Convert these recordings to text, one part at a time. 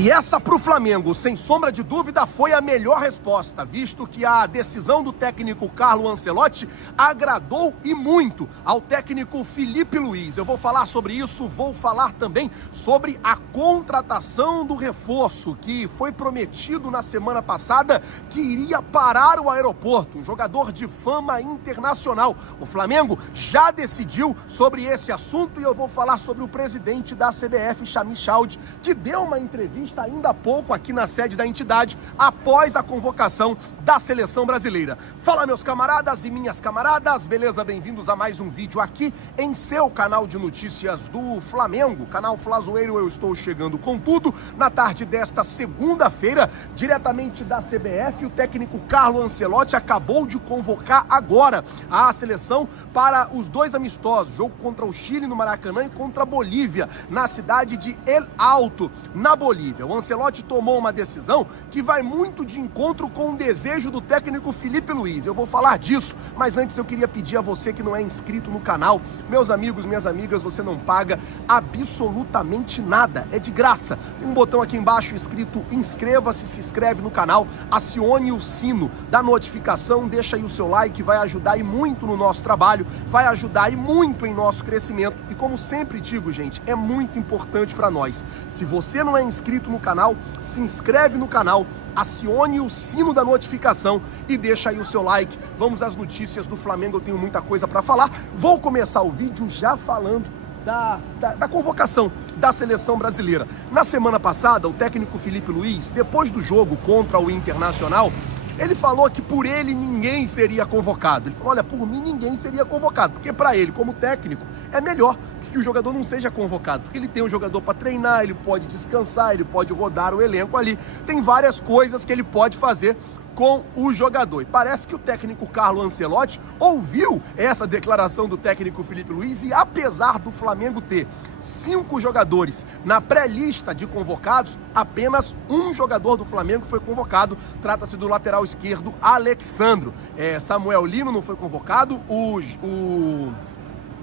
E essa para o Flamengo, sem sombra de dúvida, foi a melhor resposta, visto que a decisão do técnico Carlo Ancelotti agradou e muito ao técnico Felipe Luiz. Eu vou falar sobre isso, vou falar também sobre a contratação do reforço que foi prometido na semana passada que iria parar o aeroporto, um jogador de fama internacional. O Flamengo já decidiu sobre esse assunto e eu vou falar sobre o presidente da CBF, Sami Khedira, que deu uma entrevista ainda há pouco aqui na sede da entidade, após a convocação da seleção brasileira. Fala, meus camaradas e minhas camaradas, beleza? Bem-vindos a mais um vídeo aqui em seu canal de notícias do Flamengo, canal Flazoeiro. Eu estou chegando com tudo na tarde desta segunda-feira, diretamente da CBF. O técnico Carlo Ancelotti acabou de convocar agora a seleção para os dois amistosos, jogo contra o Chile no Maracanã e contra a Bolívia, na cidade de El Alto, na Bolívia. O Ancelotti tomou uma decisão que vai muito de encontro com o desejo do técnico Felipe Luiz. Eu vou falar disso, mas antes eu queria pedir a você que não é inscrito no canal, meus amigos, minhas amigas, você não paga absolutamente nada, é de graça. Tem um botão aqui embaixo escrito inscreva-se, se inscreve no canal, acione o sino da notificação, deixa aí o seu like, vai ajudar e muito no nosso trabalho, vai ajudar e muito em nosso crescimento. E como sempre digo, gente, é muito importante para nós. Se você não é inscrito no canal, se inscreve no canal, acione o sino da notificação e deixa aí o seu like. Vamos às notícias do Flamengo, eu tenho muita coisa para falar. Vou começar o vídeo já falando da convocação da seleção brasileira. Na semana passada, o técnico Felipe Luiz, depois do jogo contra o Internacional, ele falou que por ele ninguém seria convocado. Ele falou, olha, por mim ninguém seria convocado, porque para ele, como técnico, é melhor que o jogador não seja convocado, porque ele tem um jogador para treinar, ele pode descansar, ele pode rodar o elenco ali, tem várias coisas que ele pode fazer com o jogador. E parece que o técnico Carlo Ancelotti ouviu essa declaração do técnico Felipe Luiz e, apesar do Flamengo ter 5 jogadores na pré-lista de convocados, apenas um jogador do Flamengo foi convocado. Trata-se do lateral esquerdo Alexandro. Samuel Lino não foi convocado, o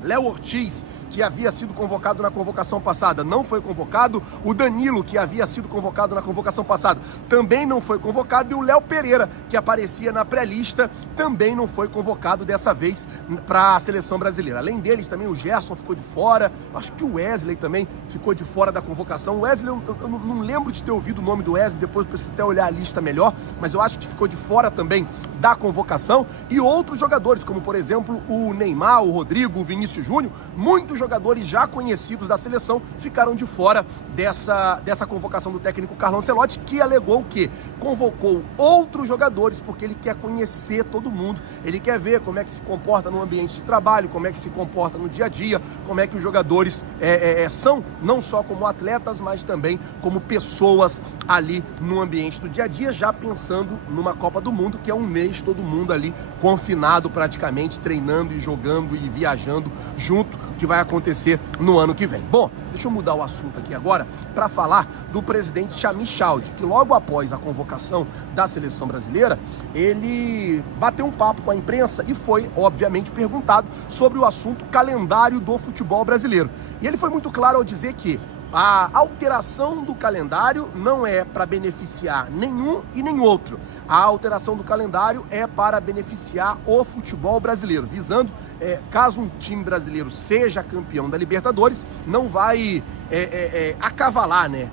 Léo Ortiz, que havia sido convocado na convocação passada, não foi convocado. O Danilo, que havia sido convocado na convocação passada, também não foi convocado. E o Léo Pereira, que aparecia na pré-lista, também não foi convocado dessa vez para a seleção brasileira. Além deles, também o Gerson ficou de fora. Acho que o Wesley também ficou de fora da convocação. O Wesley, eu não lembro de ter ouvido o nome do Wesley, depois preciso até olhar a lista melhor, mas eu acho que ficou de fora também da convocação. E outros jogadores, como por exemplo o Neymar, o Rodrigo, o Vinícius Júnior, muitos jogadores já conhecidos da seleção ficaram de fora dessa convocação do técnico Carlo Ancelotti, que alegou que convocou outros jogadores porque ele quer conhecer todo mundo, ele quer ver como é que se comporta no ambiente de trabalho, como é que se comporta no dia a dia, como é que os jogadores são, não só como atletas, mas também como pessoas ali no ambiente do dia a dia, já pensando numa Copa do Mundo, que é um mês todo mundo ali confinado praticamente, treinando e jogando e viajando junto, que vai acontecer no ano que vem. Bom, deixa eu mudar o assunto aqui agora para falar do presidente Sami Khedira, que logo após a convocação da seleção brasileira, ele bateu um papo com a imprensa e foi, obviamente, perguntado sobre o assunto calendário do futebol brasileiro. E ele foi muito claro ao dizer que a alteração do calendário não é para beneficiar nenhum e nem outro. A alteração do calendário é para beneficiar o futebol brasileiro, visando, caso um time brasileiro seja campeão da Libertadores, não vai acavalar, né,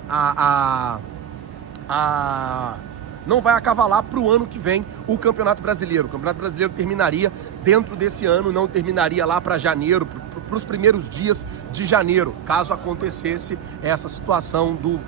não vai acavalar para o ano que vem o Campeonato Brasileiro. O Campeonato Brasileiro terminaria dentro desse ano, não terminaria lá para janeiro, para os primeiros dias de janeiro, caso acontecesse essa situação do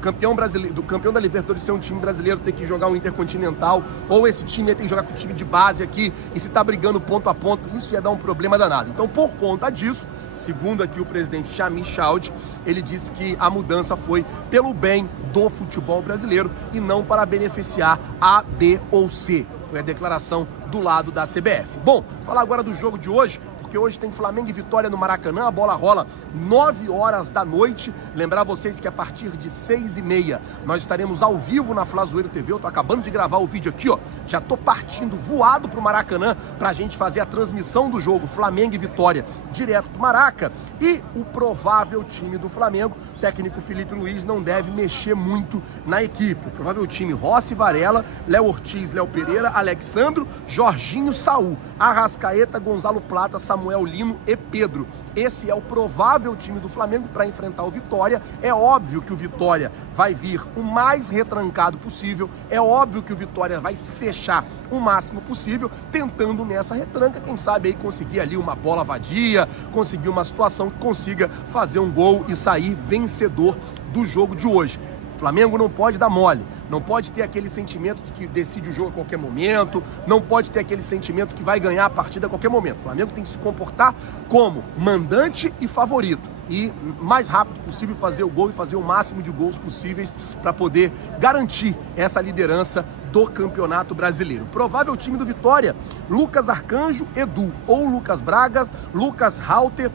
campeão brasileiro, do campeão da Libertadores ser um time brasileiro, ter que jogar um Intercontinental, ou esse time ter que jogar com o time de base aqui e se tá brigando ponto a ponto, isso ia dar um problema danado. Então, por conta disso, segundo aqui o presidente Sami Khedira, ele disse que a mudança foi pelo bem do futebol brasileiro e não para beneficiar A, B ou C. Foi a declaração do lado da CBF. Bom, falar agora do jogo de hoje, porque hoje tem Flamengo e Vitória no Maracanã, a bola rola 9 horas da noite. Lembrar vocês que a partir de 6h30 nós estaremos ao vivo na Flazoeiro TV. Eu tô acabando de gravar o vídeo aqui, ó, já tô partindo voado pro Maracanã pra gente fazer a transmissão do jogo Flamengo e Vitória direto do Maraca. E o provável time do Flamengo, o técnico Filipe Luiz não deve mexer muito na equipe. O provável time: Rossi, Varela, Léo Ortiz, Léo Pereira, Alexandro, Jorginho, Saul, Arrascaeta, Gonzalo Plata, Samuel Lino e Pedro. Esse é o provável time do Flamengo para enfrentar o Vitória. É óbvio que o Vitória vai vir o mais retrancado possível, é óbvio que o Vitória vai se fechar o máximo possível, tentando nessa retranca, quem sabe aí conseguir ali uma bola vadia, conseguir uma situação que consiga fazer um gol e sair vencedor do jogo de hoje. O Flamengo não pode dar mole, não pode ter aquele sentimento de que decide o jogo a qualquer momento, não pode ter aquele sentimento que vai ganhar a partida a qualquer momento. O Flamengo tem que se comportar como mandante e favorito e o mais rápido possível fazer o gol e fazer o máximo de gols possíveis para poder garantir essa liderança do Campeonato Brasileiro. Provável time do Vitória: Lucas Arcanjo, Edu, ou Lucas Braga, Lucas Rauter,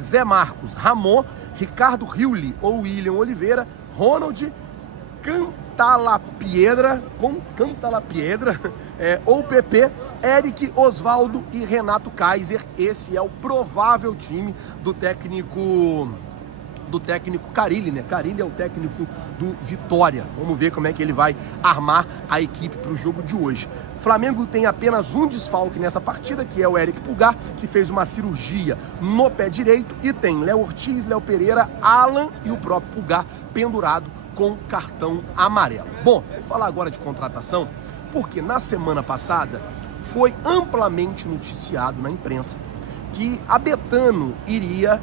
Zé Marcos, Ramon, Ricardo Riuli ou William Oliveira, Ronald, Cantalapiedra, ou PP, Eric, Osvaldo e Renato Kaiser. Esse é o provável time do técnico Carille, né? Carille é o técnico do Vitória. Vamos ver como é que ele vai armar a equipe para o jogo de hoje. Flamengo tem apenas um desfalque nessa partida, que é o Eric Pulgar, que fez uma cirurgia no pé direito, e tem Léo Ortiz, Léo Pereira, Alan e o próprio Pulgar pendurado com cartão amarelo. Bom, vou falar agora de contratação, porque na semana passada foi amplamente noticiado na imprensa que a Betano iria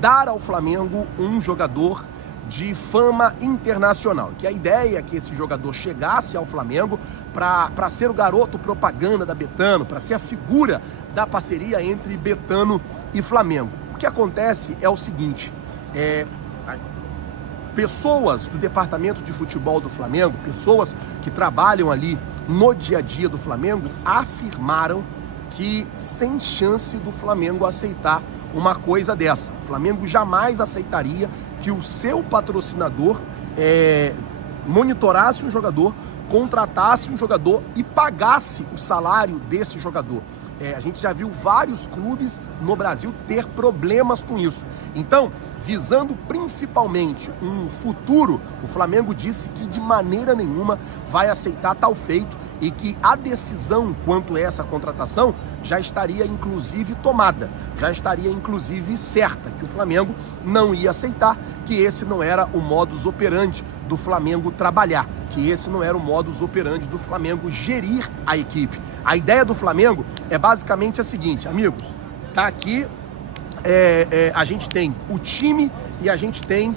dar ao Flamengo um jogador de fama internacional, que a ideia é que esse jogador chegasse ao Flamengo para ser o garoto propaganda da Betano, para ser a figura da parceria entre Betano e Flamengo. O que acontece é o seguinte: pessoas do departamento de futebol do Flamengo, pessoas que trabalham ali no dia a dia do Flamengo, afirmaram que sem chance do Flamengo aceitar uma coisa dessa. O Flamengo jamais aceitaria que o seu patrocinador monitorasse um jogador, contratasse um jogador e pagasse o salário desse jogador. A gente já viu vários clubes no Brasil ter problemas com isso. Então, visando principalmente um futuro, o Flamengo disse que de maneira nenhuma vai aceitar tal feito e que a decisão quanto a essa contratação já estaria inclusive tomada, já estaria inclusive certa, que o Flamengo não ia aceitar, que esse não era o modus operandi do Flamengo trabalhar, que esse não era o modus operandi do Flamengo gerir a equipe. A ideia do Flamengo é basicamente a seguinte, amigos: tá aqui, a gente tem o time e a gente tem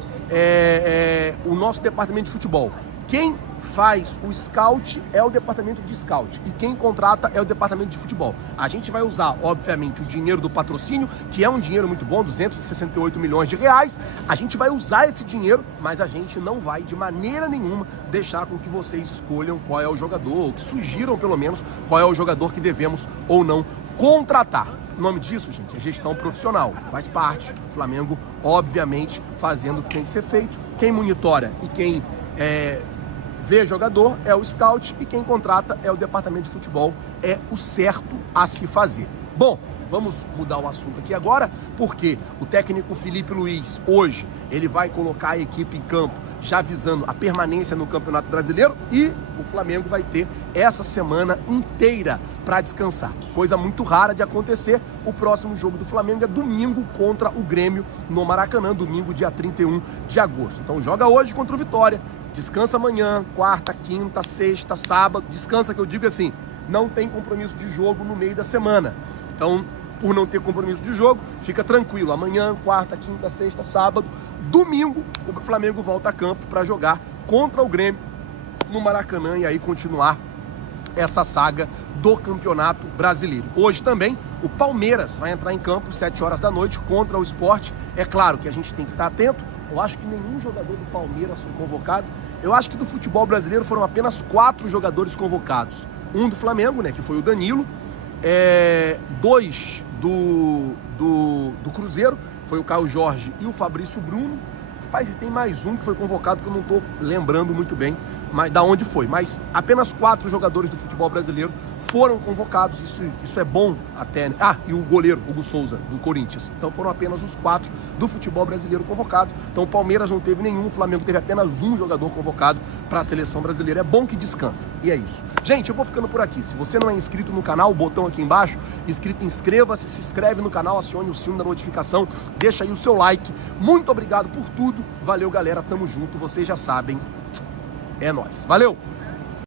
o nosso departamento de futebol. Quem faz o scout é o departamento de scout e quem contrata é o departamento de futebol. A gente vai usar, obviamente, o dinheiro do patrocínio, que é um dinheiro muito bom, 268 milhões de reais. A gente vai usar esse dinheiro, mas a gente não vai de maneira nenhuma deixar com que vocês escolham qual é o jogador, ou que sugiram pelo menos qual é o jogador que devemos ou não contratar. O nome disso, gente, é gestão profissional. Faz parte. O Flamengo, obviamente, fazendo o que tem que ser feito. Quem monitora e quem vê jogador é o scout e quem contrata é o departamento de futebol. É o certo a se fazer. Bom, vamos mudar o assunto aqui agora, porque o técnico Filipe Luiz, hoje, ele vai colocar a equipe em campo já visando a permanência no Campeonato Brasileiro, e o Flamengo vai ter essa semana inteira para descansar. Coisa muito rara de acontecer. O próximo jogo do Flamengo é domingo contra o Grêmio no Maracanã, domingo, dia 31 de agosto. Então joga hoje contra o Vitória, descansa amanhã, quarta, quinta, sexta, sábado. Descansa, que eu digo assim, não tem compromisso de jogo no meio da semana. Então, por não ter compromisso de jogo, fica tranquilo. Amanhã, quarta, quinta, sexta, sábado, domingo, o Flamengo volta a campo para jogar contra o Grêmio no Maracanã e aí continuar essa saga do Campeonato Brasileiro. Hoje também o Palmeiras vai entrar em campo 7 horas da noite contra o Sport. É claro que a gente tem que estar atento. Eu acho que nenhum jogador do Palmeiras foi convocado. Eu acho que do futebol brasileiro foram apenas 4 jogadores convocados. Um do Flamengo, né, que foi o Danilo. do Cruzeiro, foi o Caio Jorge e o Fabrício Bruno. Rapaz, e tem mais um que foi convocado que eu não estou lembrando muito bem da onde foi, mas apenas 4 jogadores do futebol brasileiro foram convocados, isso é bom até, né? E o goleiro, Hugo Souza, do Corinthians. Então foram apenas os 4 do futebol brasileiro convocados. Então o Palmeiras não teve nenhum, o Flamengo teve apenas um jogador convocado para a seleção brasileira. É bom que descansa, e é isso. Gente, eu vou ficando por aqui. Se você não é inscrito no canal, o botão aqui embaixo, inscrito, inscreva-se, se inscreve no canal, acione o sino da notificação, deixa aí o seu like. Muito obrigado por tudo, valeu galera, tamo junto, vocês já sabem. É nóis. Valeu!